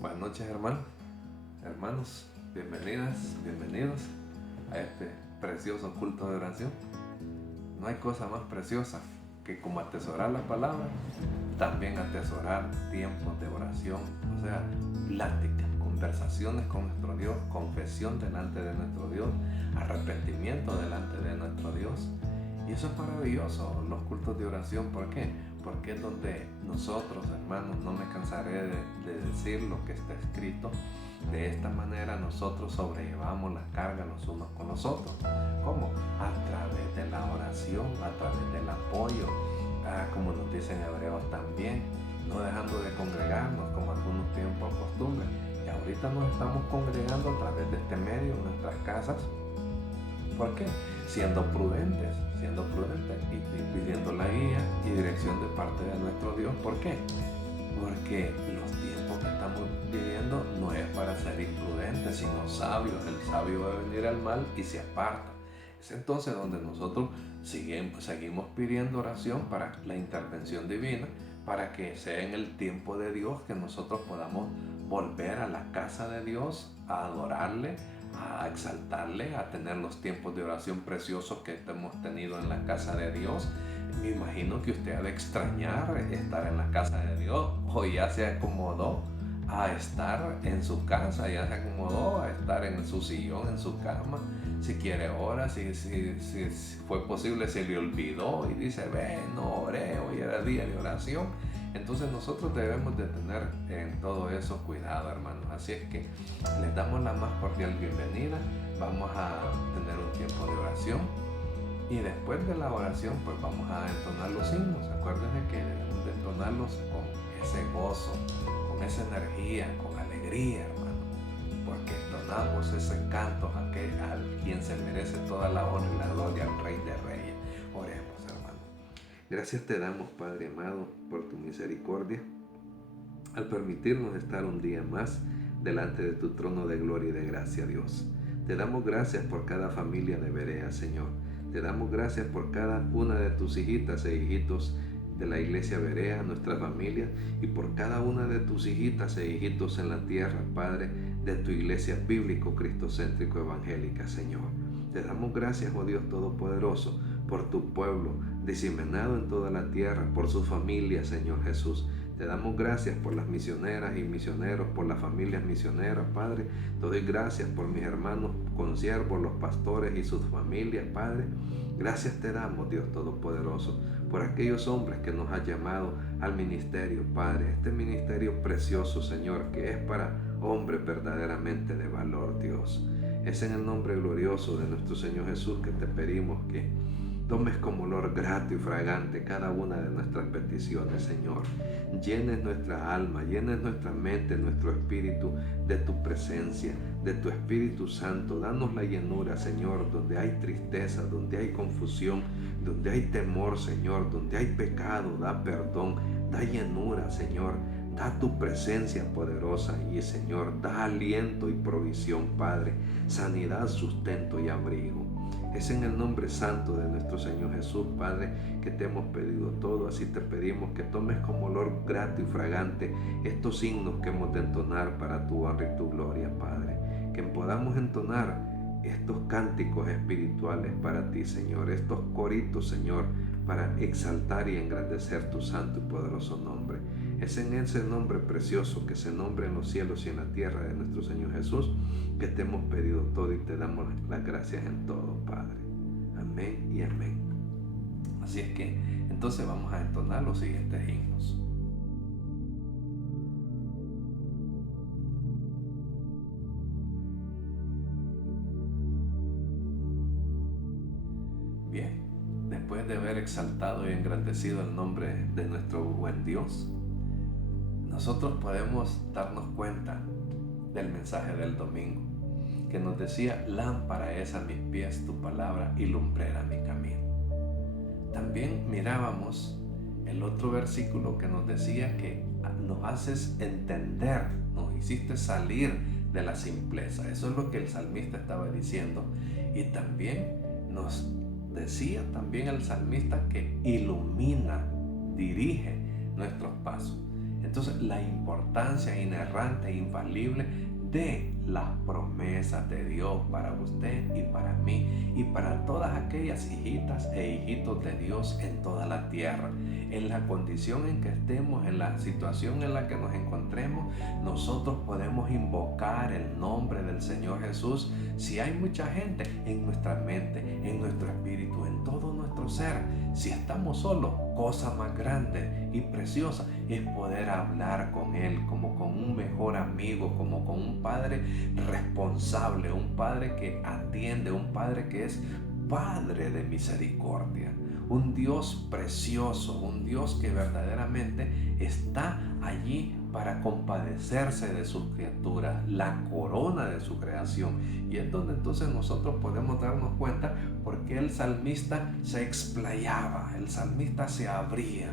Buenas noches, hermanos, bienvenidas, bienvenidos a este precioso culto de oración. No hay cosa más preciosa que como atesorar la palabra, también atesorar tiempos de oración, o sea, pláticas, conversaciones con nuestro Dios, confesión delante de nuestro Dios, arrepentimiento delante de nuestro Dios. Y eso es maravilloso, los cultos de oración. ¿Por qué? Porque es donde nosotros, hermanos, no me cansaré de decir lo que está escrito. De esta manera nosotros sobrellevamos la carga los unos con los otros. ¿Cómo? A través de la oración, a través del apoyo, como nos dice en Hebreos también, no dejando de congregarnos como algunos tienen por costumbre. Y ahorita nos estamos congregando a través de este medio en nuestras casas. ¿Por qué? Siendo prudentes y pidiendo la guía y dirección de parte de nuestro Dios. ¿Por qué? Porque los tiempos que estamos viviendo no es para ser imprudentes, sino sabios. El sabio va a venir al mal y se aparta. Es entonces donde nosotros seguimos pidiendo oración para la intervención divina, para que sea en el tiempo de Dios que nosotros podamos volver a la casa de Dios, a adorarle, a exaltarle, a tener los tiempos de oración preciosos que hemos tenido en la casa de Dios. Me imagino que usted ha de extrañar estar en la casa de Dios, o ya se acomodó a estar en su casa, ya se acomodó a estar en su sillón, en su cama. Si quiere ora, si fue posible, se le olvidó y dice, no oré, hoy era día de oración. Entonces nosotros debemos de tener en todo eso cuidado, hermanos. Así es que les damos la más cordial bienvenida. Vamos a tener un tiempo de oración y después de la oración pues vamos a entonar los himnos. Acuérdense que debemos de entonarlos con ese gozo, con esa energía, con alegría, hermano, porque entonamos ese canto a quien se merece toda la honra y la gloria, al Rey de Reyes. Oremos, hermano. Gracias te damos, Padre amado, por tu misericordia, al permitirnos estar un día más delante de tu trono de gloria y de gracia, Dios. Te damos gracias por cada familia de Berea, Señor. Te damos gracias por cada una de tus hijitas e hijitos de la iglesia Berea, nuestra familia, y por cada una de tus hijitas e hijitos en la tierra, Padre, de tu iglesia bíblico, cristocéntrico, evangélica, Señor. Te damos gracias, oh Dios Todopoderoso, por tu pueblo diseminado en toda la tierra, por su familia, Señor Jesús. Te damos gracias por las misioneras y misioneros, por las familias misioneras, Padre. Te doy gracias por mis hermanos consiervos, los pastores y sus familias, Padre. Gracias te damos, Dios Todopoderoso, por aquellos hombres que nos has llamado al ministerio, Padre. Este ministerio precioso, Señor, que es para hombres verdaderamente de valor, Dios. Es en el nombre glorioso de nuestro Señor Jesús que te pedimos que tomes como olor grato y fragante cada una de nuestras peticiones, Señor. Llenes nuestra alma, llenes nuestra mente, nuestro espíritu de tu presencia, de tu Espíritu Santo. Danos la llenura, Señor, donde hay tristeza, donde hay confusión, donde hay temor, Señor, donde hay pecado. Da perdón, da llenura, Señor. Da tu presencia poderosa y, Señor, da aliento y provisión, Padre, sanidad, sustento y abrigo. Es en el nombre santo de nuestro Señor Jesús, Padre, que te hemos pedido todo. Así te pedimos que tomes como olor grato y fragante estos signos que hemos de entonar para tu honra y tu gloria, Padre. Que podamos entonar estos cánticos espirituales para ti, Señor. Estos coritos, Señor, para exaltar y engrandecer tu santo y poderoso nombre. Es en ese nombre precioso que se nombra en los cielos y en la tierra de nuestro Señor Jesús que te hemos pedido todo y te damos las gracias en todo, Padre. Amén y amén. Así es que entonces vamos a entonar los siguientes himnos. Bien, después de haber exaltado y engrandecido el nombre de nuestro buen Dios, nosotros podemos darnos cuenta del mensaje del domingo, que nos decía: lámpara es a mis pies tu palabra y lumbrera mi camino. También mirábamos el otro versículo que nos decía que nos haces entender, nos hiciste salir de la simpleza. Eso es lo que el salmista estaba diciendo. Y también nos decía también el salmista que ilumina, dirige nuestros pasos. Entonces, la importancia inerrante e infalible de las promesas de Dios para usted y para mí y para todas aquellas hijitas e hijitos de Dios en toda la tierra. En la condición en que estemos, en la situación en la que nos encontremos, nosotros podemos invocar el nombre del Señor Jesús. Si hay mucha gente en nuestra mente, en nuestro espíritu, en todo nuestro ser, si estamos solos, cosa más grande y preciosa es poder hablar con Él como con un mejor amigo, como con un Padre responsable, un Padre que atiende, un Padre que es Padre de misericordia, un Dios precioso, un Dios que verdaderamente está allí para compadecerse de sus criaturas, la corona de su creación. Y es donde entonces nosotros podemos darnos cuenta por qué el salmista se explayaba, el salmista se abría.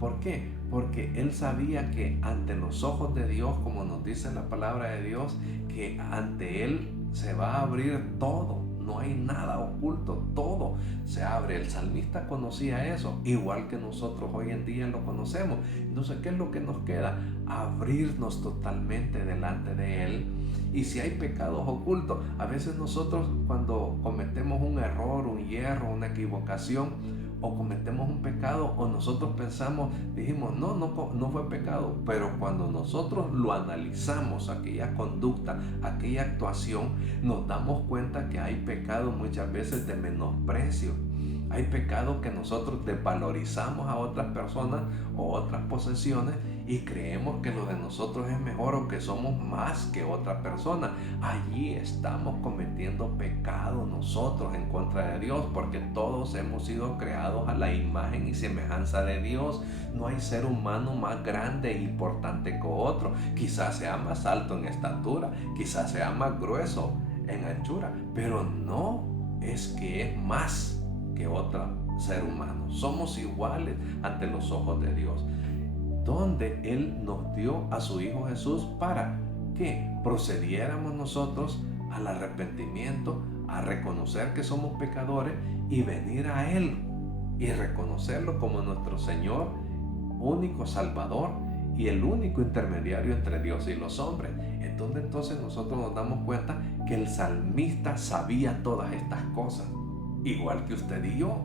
¿Por qué? Porque él sabía que ante los ojos de Dios, como nos dice la palabra de Dios, que ante él se va a abrir todo. No hay nada oculto, todo se abre. El salmista conocía eso, igual que nosotros hoy en día lo conocemos. Entonces, ¿qué es lo que nos queda? Abrirnos totalmente delante de Él. Y si hay pecados ocultos, a veces nosotros cuando cometemos un error, un hierro, una equivocación, o cometemos un pecado, o nosotros pensamos, dijimos, no fue pecado, pero cuando nosotros lo analizamos, aquella conducta, aquella actuación, nos damos cuenta que hay pecado muchas veces de menosprecio. Hay pecado que nosotros desvalorizamos a otras personas o otras posesiones y creemos que lo de nosotros es mejor o que somos más que otra persona. Allí estamos cometiendo pecado nosotros en contra de Dios, porque todos hemos sido creados a la imagen y semejanza de Dios. No hay ser humano más grande e importante que otro. Quizás sea más alto en estatura, quizás sea más grueso en anchura, pero no es que es más que otro ser humano. Somos iguales ante los ojos de Dios, donde Él nos dio a su Hijo Jesús para que procediéramos nosotros al arrepentimiento, a reconocer que somos pecadores y venir a Él y reconocerlo como nuestro Señor, único Salvador y el único intermediario entre Dios y los hombres. Entonces nosotros nos damos cuenta que el salmista sabía todas estas cosas, igual que usted y yo.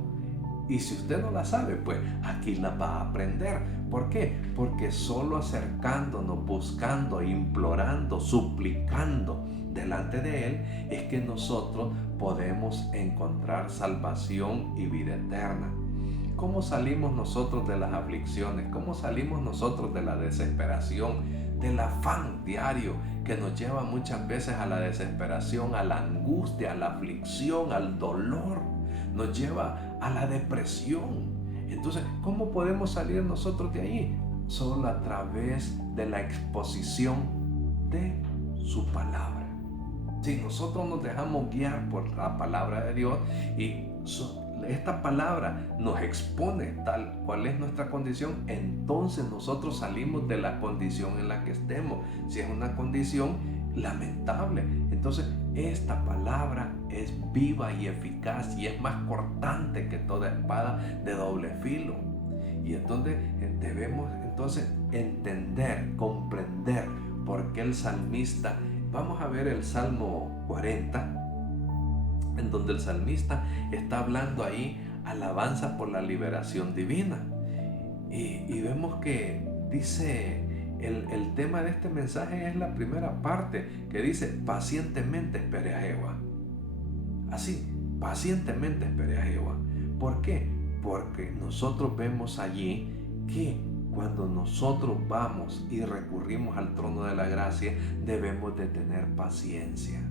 Y si usted no la sabe, pues aquí la va a aprender. ¿Por qué? Porque solo acercándonos, buscando, implorando, suplicando delante de Él es que nosotros podemos encontrar salvación y vida eterna. ¿Cómo salimos nosotros de las aflicciones? ¿Cómo salimos nosotros de la desesperación, del afán diario que nos lleva muchas veces a la desesperación, a la angustia, a la aflicción, al dolor? Nos lleva a la depresión. Entonces, ¿cómo podemos salir nosotros de ahí? Solo a través de la exposición de su palabra. Si nosotros nos dejamos guiar por la palabra de Dios y esta palabra nos expone tal cual es nuestra condición, entonces nosotros salimos de la condición en la que estemos. Si es una condición lamentable, entonces esta palabra es viva y eficaz y es más cortante que toda espada de doble filo. Y entonces debemos entender, comprender por qué el salmista. Vamos a ver el Salmo 40, en donde el salmista está hablando ahí alabanza por la liberación divina. Y vemos que dice, el tema de este mensaje es la primera parte, que dice, pacientemente esperé a Jehová. Así, pacientemente esperé a Jehová. ¿Por qué? Porque nosotros vemos allí que cuando nosotros vamos y recurrimos al trono de la gracia, debemos de tener paciencia.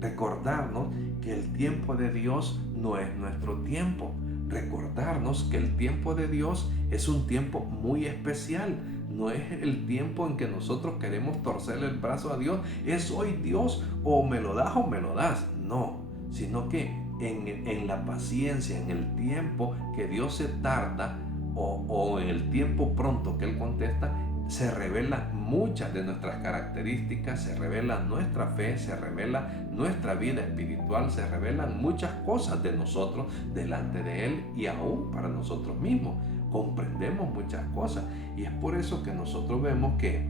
Recordarnos que el tiempo de Dios no es nuestro tiempo. Recordarnos que el tiempo de Dios es un tiempo muy especial. No es el tiempo en que nosotros queremos torcerle el brazo a Dios. Es hoy Dios, o me lo das o me lo das. No, sino que en la paciencia, en el tiempo que Dios se tarda, o en el tiempo pronto que Él contesta, se revelan muchas de nuestras características, se revela nuestra fe, se revela nuestra vida espiritual, se revelan muchas cosas de nosotros delante de Él y aún para nosotros mismos. comprendemos muchas cosas. Y es por eso que nosotros vemos que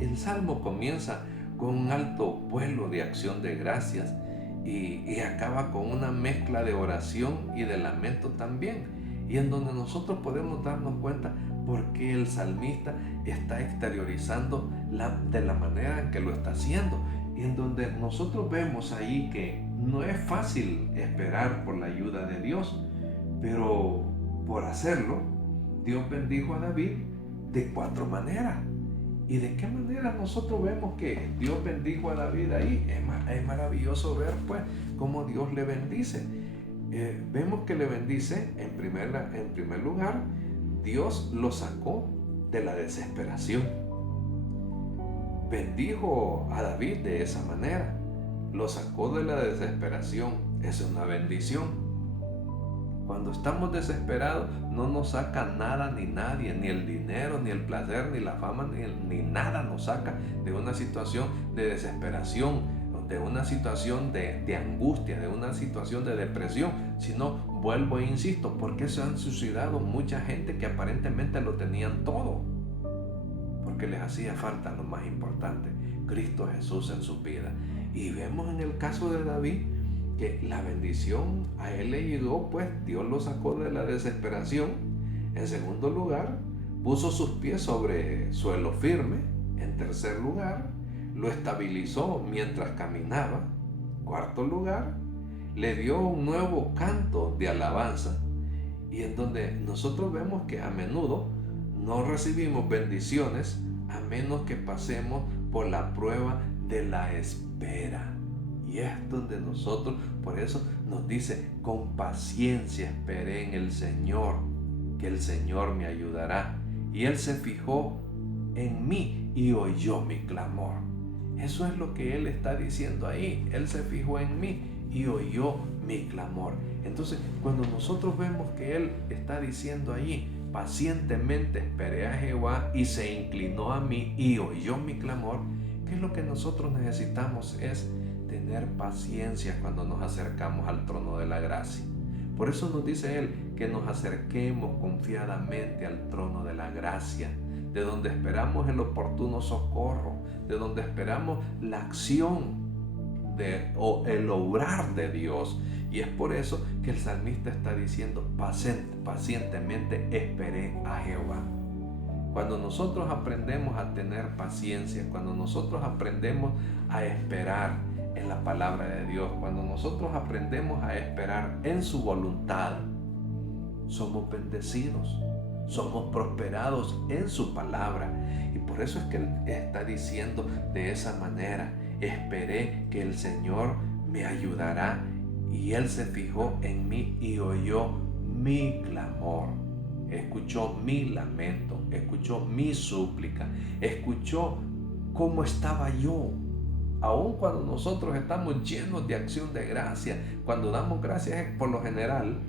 el Salmo comienza con un alto vuelo de acción de gracias y acaba con una mezcla de oración y de lamento también. Y en donde nosotros podemos darnos cuenta por qué el salmista está exteriorizando de la manera en que lo está haciendo. Y en donde nosotros vemos ahí que no es fácil esperar por la ayuda de Dios, pero por hacerlo, Dios bendijo a David de 4 maneras. ¿Y de qué manera nosotros vemos que Dios bendijo a David ahí? Es maravilloso ver pues cómo Dios le bendice. Vemos que le bendice en primer lugar. Dios lo sacó de la desesperación. Bendijo a David de esa manera. Lo sacó de la desesperación. Es una bendición. Cuando estamos desesperados no nos saca nada ni nadie, ni el dinero, ni el placer, ni la fama, ni nada nos saca de una situación de desesperación, de una situación de angustia, de una situación de depresión, sino vuelvo e insisto, porque se han suicidado mucha gente que aparentemente lo tenían todo, porque les hacía falta lo más importante, Cristo Jesús en su vida. Y vemos en el caso de David que la bendición a él le llegó, pues Dios lo sacó de la desesperación. En segundo lugar, puso sus pies sobre suelo firme. En tercer lugar, lo estabilizó mientras caminaba. Cuarto lugar, le dio un nuevo canto de alabanza. Y en donde nosotros vemos que a menudo no recibimos bendiciones a menos que pasemos por la prueba de la espera. Y es donde nosotros, por eso nos dice, con paciencia esperé en el Señor, que el Señor me ayudará. Y Él se fijó en mí y oyó mi clamor. Eso es lo que Él está diciendo ahí. Él se fijó en mí y oyó mi clamor. Entonces, cuando nosotros vemos que Él está diciendo allí, pacientemente esperé a Jehová y se inclinó a mí y oyó mi clamor, ¿qué es lo que nosotros necesitamos? Es tener paciencia cuando nos acercamos al trono de la gracia. Por eso nos dice Él que nos acerquemos confiadamente al trono de la gracia, de donde esperamos el oportuno socorro, de donde esperamos la acción o el obrar de Dios. Y es por eso que el salmista está diciendo, pacientemente esperé a Jehová. Cuando nosotros aprendemos a tener paciencia, cuando nosotros aprendemos a esperar en la palabra de Dios, cuando nosotros aprendemos a esperar en su voluntad, somos bendecidos, somos prosperados en su palabra. Y por eso es que Él está diciendo de esa manera, esperé que el Señor me ayudará y Él se fijó en mí y oyó mi clamor, escuchó mi lamento, escuchó mi súplica, escuchó cómo estaba yo. Aun cuando nosotros estamos llenos de acción de gracia, cuando damos gracias por lo general,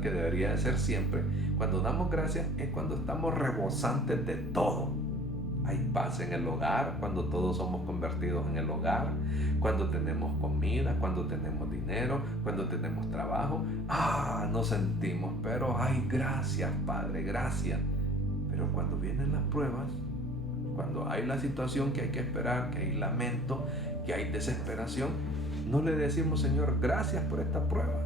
que debería de ser siempre, cuando damos gracias es cuando estamos rebosantes de todo. Hay paz en el hogar, cuando todos somos convertidos en el hogar, cuando tenemos comida, cuando tenemos dinero, cuando tenemos trabajo. Nos sentimos, pero ay, gracias Padre, gracias. Pero cuando vienen las pruebas, cuando hay la situación que hay que esperar, que hay lamento, que hay desesperación, no le decimos, Señor, gracias por esta prueba.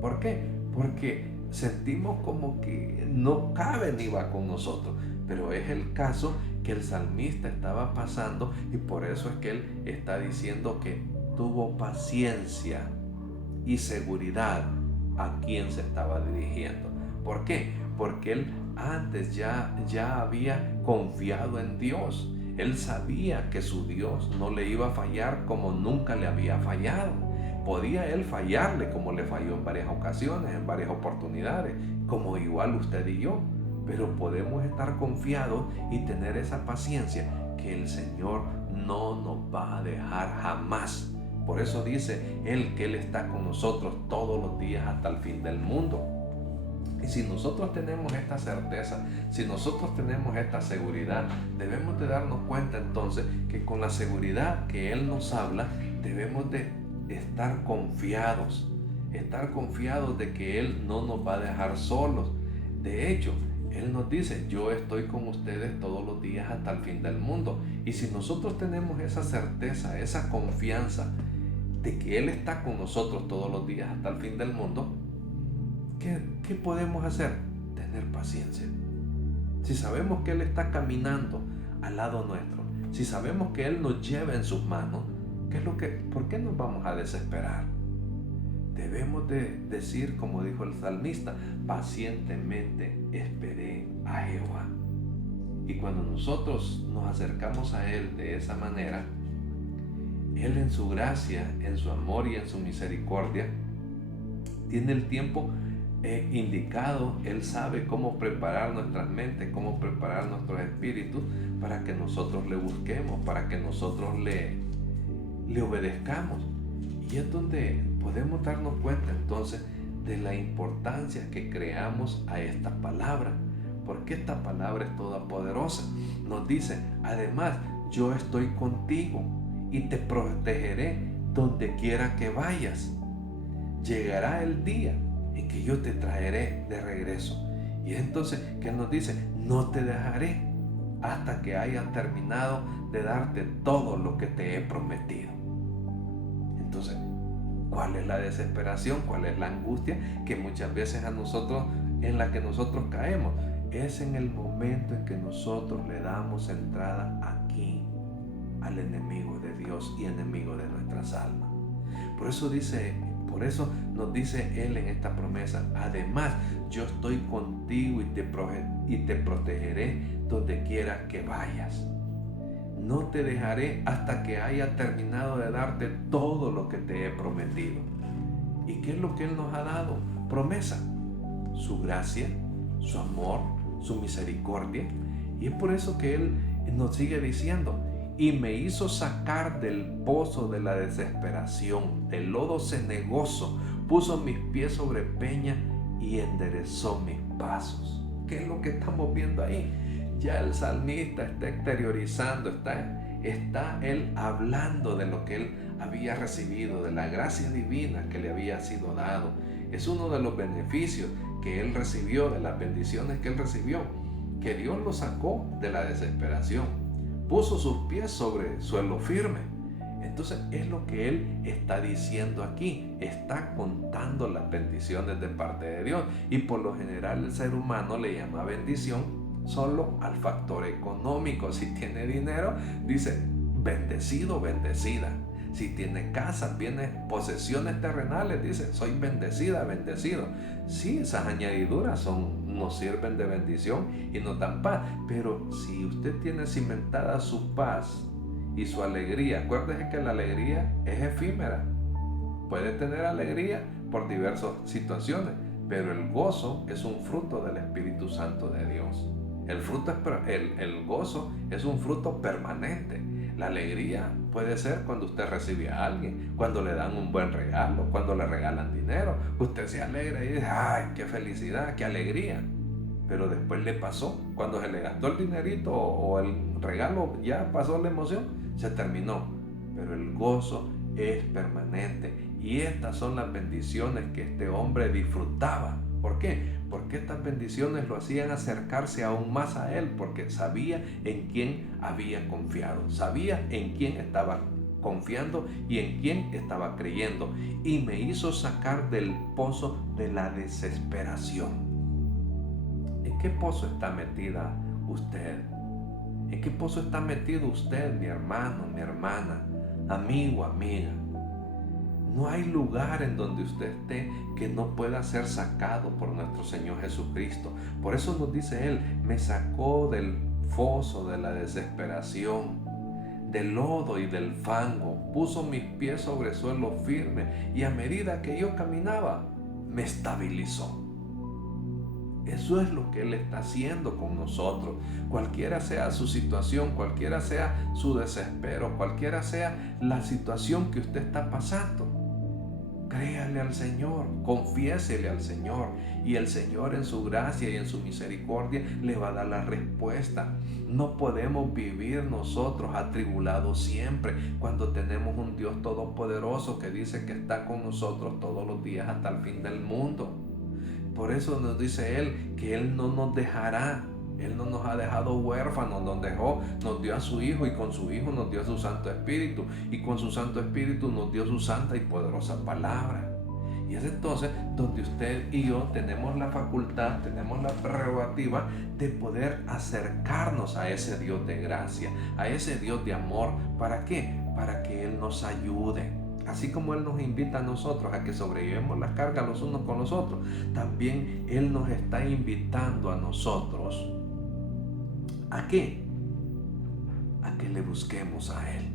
¿Por qué? Porque sentimos como que no cabe ni va con nosotros. Pero es el caso que el salmista estaba pasando y por eso es que él está diciendo que tuvo paciencia y seguridad a quien se estaba dirigiendo. ¿Por qué? Porque él antes ya había confiado en Dios. Él sabía que su Dios no le iba a fallar como nunca le había fallado. Podía él fallarle como le falló en varias ocasiones, en varias oportunidades, como igual usted y yo. Pero podemos estar confiados y tener esa paciencia que el Señor no nos va a dejar jamás. Por eso dice Él que Él está con nosotros todos los días hasta el fin del mundo. Y si nosotros tenemos esta certeza, si nosotros tenemos esta seguridad, debemos de darnos cuenta entonces que con la seguridad que Él nos habla, debemos de estar confiados de que Él no nos va a dejar solos. De hecho, Él nos dice, yo estoy con ustedes todos los días hasta el fin del mundo. Y si nosotros tenemos esa certeza, esa confianza de que Él está con nosotros todos los días hasta el fin del mundo, ¿qué podemos hacer? Tener paciencia. Si sabemos que Él está caminando al lado nuestro, si sabemos que Él nos lleva en sus manos, ¿por qué nos vamos a desesperar? Debemos de decir, como dijo el salmista, pacientemente esperé a Jehová. Y cuando nosotros nos acercamos a Él de esa manera, Él en su gracia, en su amor y en su misericordia, tiene el tiempo indicado. Él sabe cómo preparar nuestras mentes, cómo preparar nuestros espíritus para que nosotros le busquemos, para que nosotros le obedezcamos. Y es donde podemos darnos cuenta entonces de la importancia que creamos a esta palabra, porque esta palabra es toda poderosa. Nos dice, además, yo estoy contigo y te protegeré donde quiera que vayas. Llegará el día en que yo te traeré de regreso. Y entonces que nos dice, no te dejaré hasta que haya terminado de darte todo lo que te he prometido. Entonces, ¿cuál es la desesperación? ¿Cuál es la angustia que muchas veces en la que nosotros caemos? Es en el momento en que nosotros le damos entrada aquí al enemigo de Dios y enemigo de nuestras almas. Por eso nos dice Él en esta promesa, además, yo estoy contigo y te protegeré donde quiera que vayas. No te dejaré hasta que haya terminado de darte todo lo que te he prometido. ¿Y qué es lo que Él nos ha dado? Promesa, su gracia, su amor, su misericordia. Y es por eso que Él nos sigue diciendo, y me hizo sacar del pozo de la desesperación, del lodo cenagoso, puso mis pies sobre peña y enderezó mis pasos. ¿Qué es lo que estamos viendo ahí? Ya el salmista está exteriorizando, está él hablando de lo que él había recibido, de la gracia divina que le había sido dado. Es uno de los beneficios que él recibió, de las bendiciones que él recibió, que Dios lo sacó de la desesperación, puso sus pies sobre suelo firme. Entonces es lo que él está diciendo aquí, está contando las bendiciones de parte de Dios. Y por lo general el ser humano le llama bendición solo al factor económico. Si tiene dinero, dice bendecido, bendecida. Si tiene casa, tiene posesiones terrenales, dice soy bendecida, bendecido. Sí, esas añadiduras nos sirven de bendición y nos dan paz. Pero si usted tiene cimentada su paz y su alegría, acuérdese que la alegría es efímera. Puede tener alegría por diversas situaciones, pero el gozo es un fruto del Espíritu Santo de Dios. El gozo es un fruto permanente. La alegría puede ser cuando usted recibe a alguien, cuando le dan un buen regalo, cuando le regalan dinero. Usted se alegra y dice, ¡ay, qué felicidad, qué alegría! Pero después le pasó, cuando se le gastó el dinerito o el regalo, ya pasó la emoción, se terminó. Pero el gozo es permanente y estas son las bendiciones que este hombre disfrutaba. ¿Por qué? Porque estas bendiciones lo hacían acercarse aún más a Él, porque sabía en quién había confiado, sabía en quién estaba confiando y en quién estaba creyendo. Y me hizo sacar del pozo de la desesperación. ¿En qué pozo está metida usted? ¿En qué pozo está metido usted, mi hermano, mi hermana, amigo, amiga? No hay lugar en donde usted esté que no pueda ser sacado por nuestro Señor Jesucristo. Por eso nos dice Él, me sacó del foso de la desesperación, del lodo y del fango, puso mis pies sobre suelo firme y a medida que yo caminaba, me estabilizó. Eso es lo que Él está haciendo con nosotros. Cualquiera sea su situación, cualquiera sea su desespero, cualquiera sea la situación que usted está pasando, créale al Señor, confiésele al Señor y el Señor en su gracia y en su misericordia le va a dar la respuesta. No podemos vivir nosotros atribulados siempre cuando tenemos un Dios todopoderoso que dice que está con nosotros todos los días hasta el fin del mundo. Por eso nos dice Él que Él no nos dejará. Él no nos ha dejado huérfanos, nos dio a su Hijo, y con su Hijo nos dio su Santo Espíritu, y con su Santo Espíritu nos dio su santa y poderosa palabra. Y es entonces donde usted y yo tenemos la facultad, tenemos la prerrogativa de poder acercarnos a ese Dios de gracia, a ese Dios de amor. ¿Para qué? Para que Él nos ayude. Así como Él nos invita a nosotros a que sobrellevemos las cargas los unos con los otros, también Él nos está invitando a nosotros. ¿A qué? A que le busquemos a Él.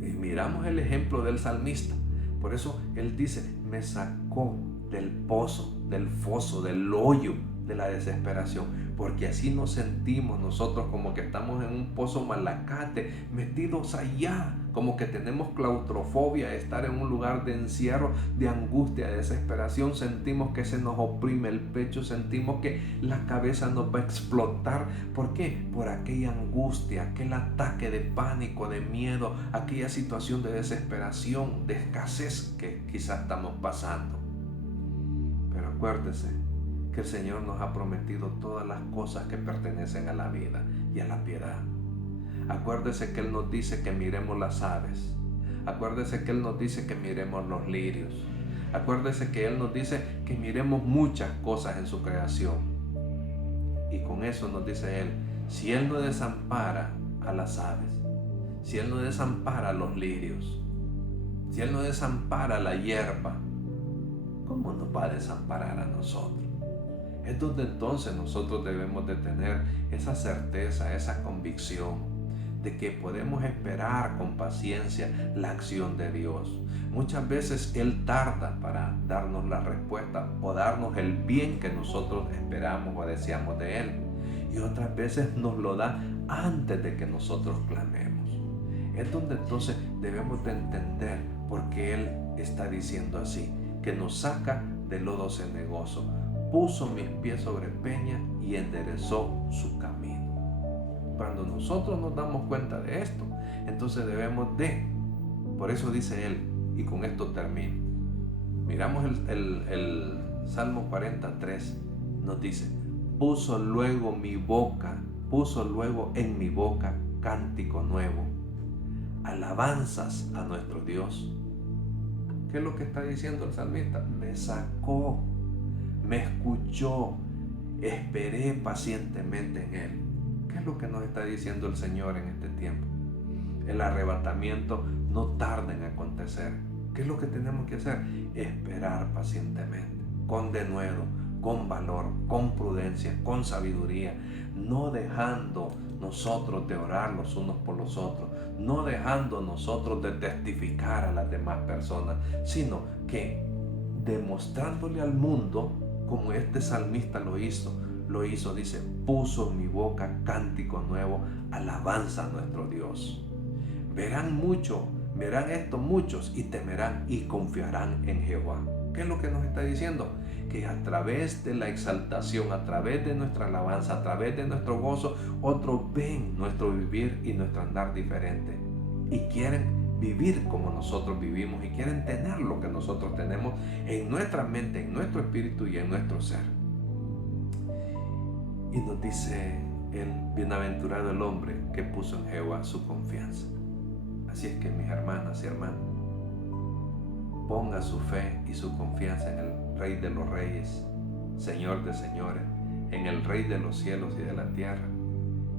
Y miramos el ejemplo del salmista. Por eso Él dice, me sacó del pozo, del foso, del hoyo de la desesperación. Porque así nos sentimos nosotros, como que estamos en un pozo malacate, metidos allá, como que tenemos claustrofobia, estar en un lugar de encierro, de angustia, de desesperación. Sentimos que se nos oprime el pecho, sentimos que la cabeza nos va a explotar. ¿Por qué? Por aquella angustia, aquel ataque de pánico, de miedo, aquella situación de desesperación, de escasez que quizás estamos pasando. Pero acuérdese que el Señor nos ha prometido todas las cosas que pertenecen a la vida y a la piedad. Acuérdese que Él nos dice que miremos las aves. Acuérdese que Él nos dice que miremos los lirios. Acuérdese que Él nos dice que miremos muchas cosas en su creación. Y con eso nos dice Él, si Él no desampara a las aves, si Él no desampara a los lirios, si Él no desampara la hierba, ¿cómo nos va a desamparar a nosotros? Es donde entonces nosotros debemos de tener esa certeza, esa convicción de que podemos esperar con paciencia la acción de Dios. Muchas veces Él tarda para darnos la respuesta o darnos el bien que nosotros esperamos o deseamos de Él. Y otras veces nos lo da antes de que nosotros clamemos. Es donde entonces debemos de entender por qué Él está diciendo así, que nos saca del lodo cenagoso, puso mis pies sobre peña y enderezó su camino. Cuando nosotros nos damos cuenta de esto, entonces debemos de, por eso dice Él, y con esto termino. Miramos el Salmo 43, nos dice, puso luego en mi boca cántico nuevo, alabanzas a nuestro Dios. ¿Qué es lo que está diciendo el salmista? Me sacó, me escuchó, esperé pacientemente en Él. ¿Qué es lo que nos está diciendo el Señor en este tiempo? El arrebatamiento no tarda en acontecer. ¿Qué es lo que tenemos que hacer? Esperar pacientemente, con denuedo, con valor, con prudencia, con sabiduría, no dejando nosotros de orar los unos por los otros, no dejando nosotros de testificar a las demás personas, sino que demostrándole al mundo, como este salmista lo hizo, dice, puso en mi boca cántico nuevo, alabanza a nuestro Dios. Verán esto muchos y temerán y confiarán en Jehová. ¿Qué es lo que nos está diciendo? Que a través de la exaltación, a través de nuestra alabanza, a través de nuestro gozo, otros ven nuestro vivir y nuestro andar diferente y quieren vivir como nosotros vivimos y quieren tener lo que nosotros tenemos en nuestra mente, en nuestro espíritu y en nuestro ser. Y nos dice el bienaventurado el hombre que puso en Jehová su confianza. Así es que, mis hermanas y hermanos, ponga su fe y su confianza en el Rey de los Reyes, Señor de señores, en el Rey de los cielos y de la tierra,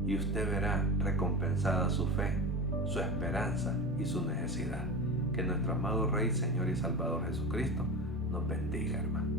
y usted verá recompensada su fe, su esperanza y su necesidad. Que nuestro amado Rey, Señor y Salvador Jesucristo nos bendiga, hermano.